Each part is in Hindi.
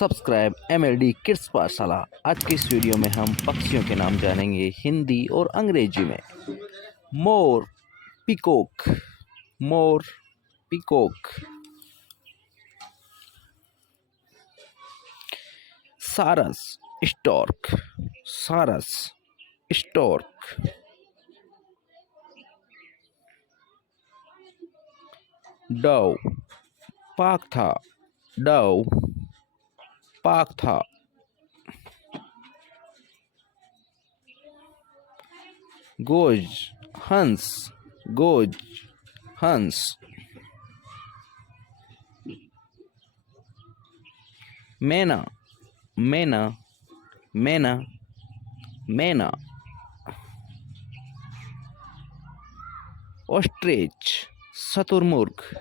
सब्सक्राइब MLD किड्स पाठशाला। आज की इस वीडियो में हम पक्षियों के नाम जानेंगे हिंदी और अंग्रेजी में। मोर, पीकॉक, मोर, पीकॉक। सारस, स्टॉर्क, सारस, स्टॉर्क। डव, पाकथा, डव, पाकथा। गोज, हंस, गोज, हंस। मैना, मैना, मैना, मैना। ऑस्ट्रिच, शुतुरमुर्ग,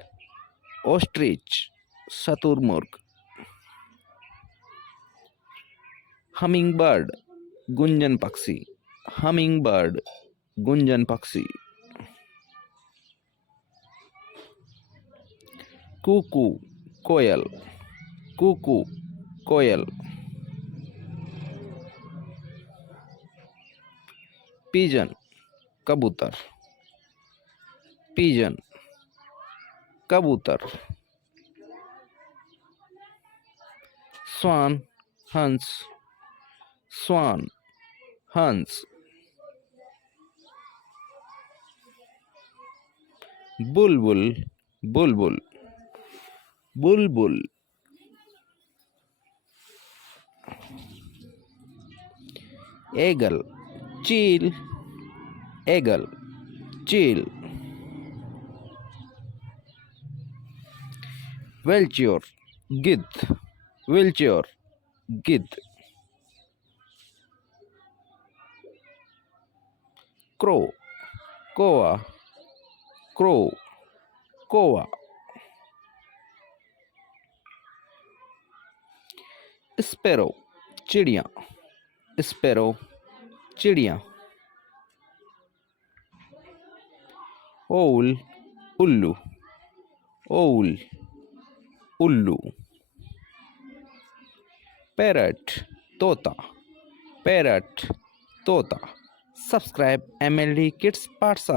ऑस्ट्रिच, शुतुरमुर्ग। हमिंग बर्ड, गुंजन पक्षी, हमिंग बर्ड, गुंजन पक्षी। कुकू, कोयल, कुकू, कोयल। पिजन, कबूतर, पिजन, कबूतर। स्वान, हंस, स्वान, हंस। बुलबुल, बुलबुल, बुलबुल। एगल, चील, एगल, चील। वेल्च्योर, गिद्ध, वेल्च्योर, गिद्ध। क्रो, कोवा, क्रो, कोवा। स्पैरो, चिड़िया, स्पैरो, चिड़िया। ओल, उल्लू, ओल, उल्लू। पैरट, तोता, पैरट, तोता। सब्सक्राइब MLD किड्स पाठशाला।